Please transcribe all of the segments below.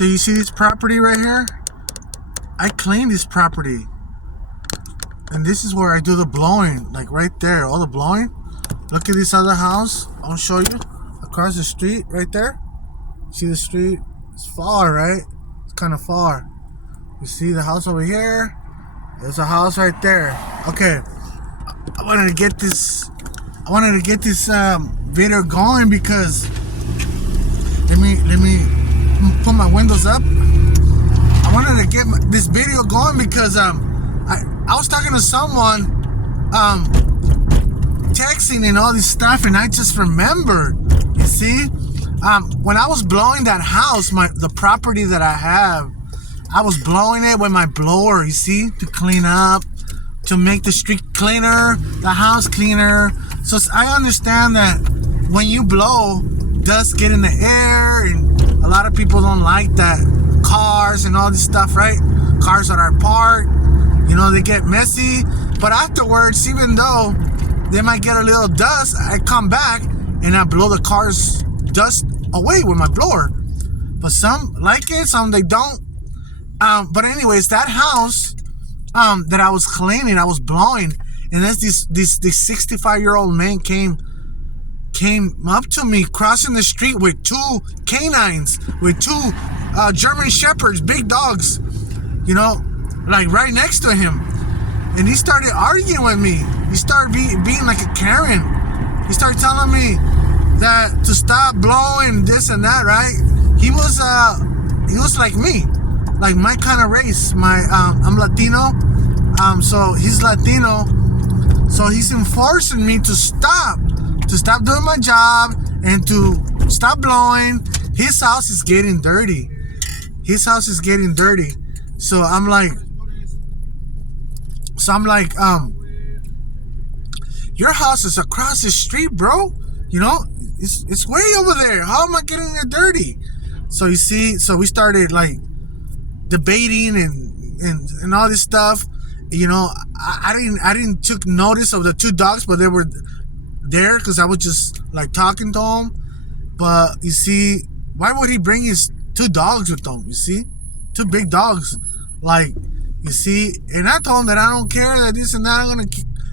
Do you see this property right here? I claim this property. And this is where I do the blowing. Like right there, all the blowing. Look at this other house. I'll show you. Across the street, right there. See the street? It's far, right? It's kind of far. You see the house over here? There's a house right there. Okay. I wanted to get this video going because let me put my windows up. I wanted to get this video going because I was talking to someone texting and all this stuff, and I just remembered. You see, when I was blowing that house, the property that I have, I was blowing it with my blower. You see, to clean up, to make the street cleaner, the house cleaner. So I understand that when you blow, dust get in the air, and a lot of people don't like that. Cars and all this stuff, right? Cars that are parked, they get messy. But afterwards, even though they might get a little dust, I come back and I blow the car's dust away with my blower. But some like it, some they don't. But anyways, that house that I was cleaning, I was blowing, and then this 65-year-old man came up to me crossing the street with two canines, with two German Shepherds, big dogs, like right next to him. And he started arguing with me. He started being like a Karen. He started telling me that to stop blowing this and that, right? He was like me, like my kind of race. I'm Latino, so he's Latino. So he's enforcing me to stop doing my job and to stop blowing. His house is getting dirty. So I'm like, your house is across the street, bro. It's way over there. How am I getting it dirty? So you see, so we started like debating and all this stuff. I didn't took notice of the two dogs, but they were there because I was just like talking to him. But you see, why would he bring his two dogs with him? You see, two big dogs, like, you see. And I told him that I don't care, that this and that, I'm gonna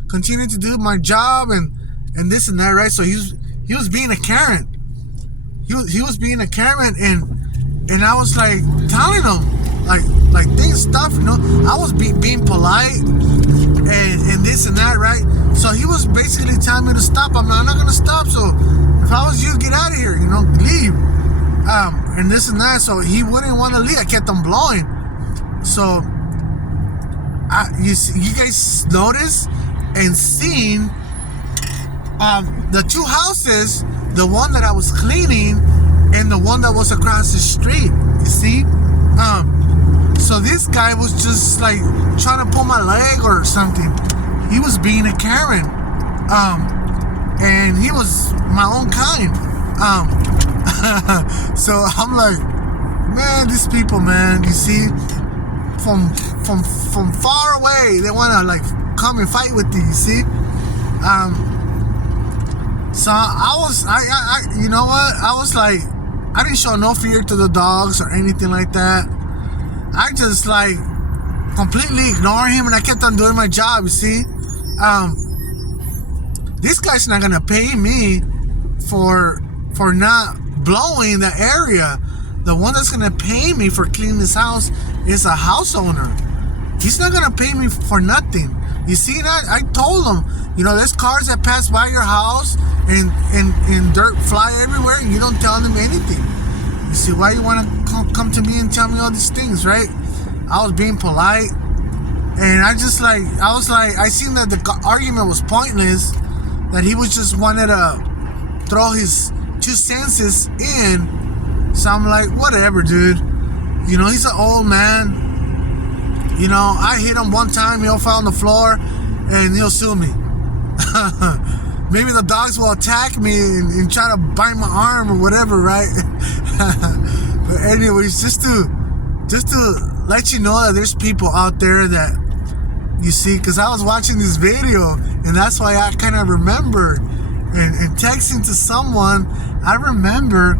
continue to do my job and this and that, right? So he was being a Karen. He was being a Karen, and I was like telling him like things, stuff, I was being polite and this and that, right? So he was basically telling me to stop. I'm not gonna stop. So if I was you, get out of here, leave. And this and that. So he wouldn't want to leave. I kept on blowing. So you guys notice and seen the two houses, the one that I was cleaning and the one that was across the street. You see, so this guy was just like trying to pull my leg or something. He was being a Karen, and he was my own kind. So I'm like, man, these people, man, you see, from far away, they want to like come and fight with you. You see, so I you know what? I was like, I didn't show no fear to the dogs or anything like that. I just like completely ignored him, and I kept on doing my job. You see, this guy's not gonna pay me for not blowing the area. The one that's gonna pay me for cleaning this house is a house owner. He's not gonna pay me for nothing. You see that? I told him, there's cars that pass by your house and dirt fly everywhere, and you don't tell them anything. You see, why you want to come to me and tell me all these things, right? I was being polite, and I seen that the argument was pointless, that he was just wanted to throw his 2 cents in. So I'm like, whatever, dude. He's an old man. I hit him one time, he'll fall on the floor, and he'll sue me. Maybe the dogs will attack me and try to bite my arm or whatever, right? But anyways, just to let you know that there's people out there that, you see, because I was watching this video, and that's why I kind of remembered, and texting to someone, I remember,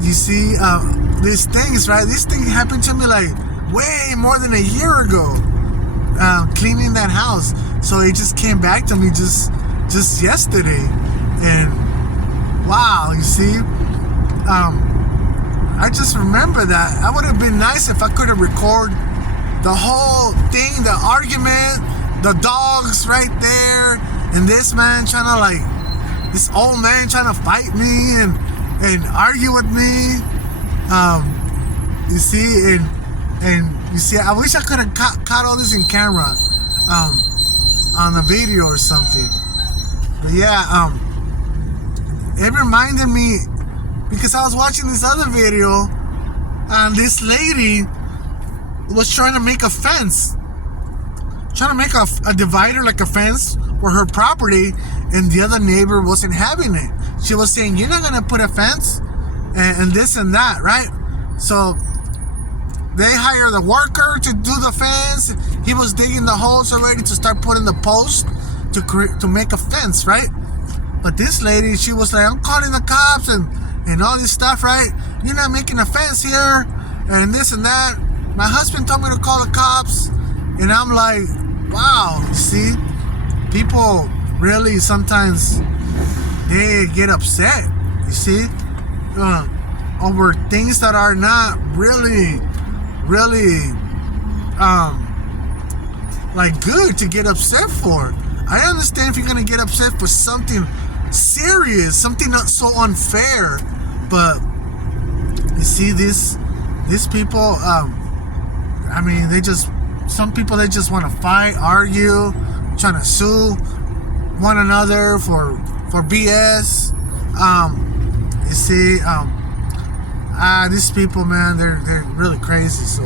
you see, these things, right? This thing happened to me like way more than a year ago, cleaning that house. So it just came back to me just yesterday, and wow, you see, I just remember that. That would have been nice if I could have recorded the whole thing, the argument, the dogs right there, and this man trying to this old man trying to fight me and argue with me. You see, and you see, I wish I could have caught all this in camera, on a video or something. But yeah, it reminded me because I was watching this other video, and this lady was trying to make a fence, trying to make a divider, like a fence for her property, and the other neighbor wasn't having it. She was saying, "You're not gonna put a fence," and this and that, right? So they hired a worker to do the fence. He was digging the holes already to start putting the post to make a fence, right? But this lady, she was like, "I'm calling the cops and all this stuff, right? You're not making a fence here, and this and that. My husband told me to call the cops." And I'm like, wow, you see, people really sometimes they get upset, you see, over things that are not really like good to get upset for. I understand if you're gonna get upset for something serious, something not so unfair, but you see, these people, I mean, some people, they just want to fight, argue, trying to sue one another for BS. You see, these people, man, they're really crazy. So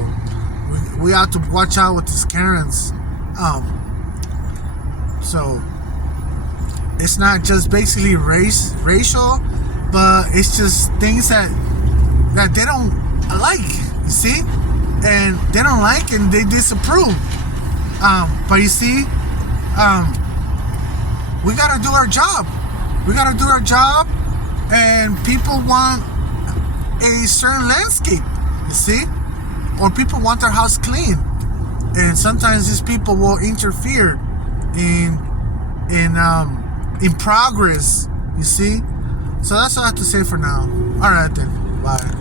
we have to watch out with these Karens. So it's not just basically racial, but it's just things that they don't like, you see, and they don't like and they disapprove. But you see, we gotta do our job. We gotta do our job, and people want a certain landscape, you see, or people want their house clean, and sometimes these people will interfere in progress, you see. So that's all I have to say for now. All right then, bye.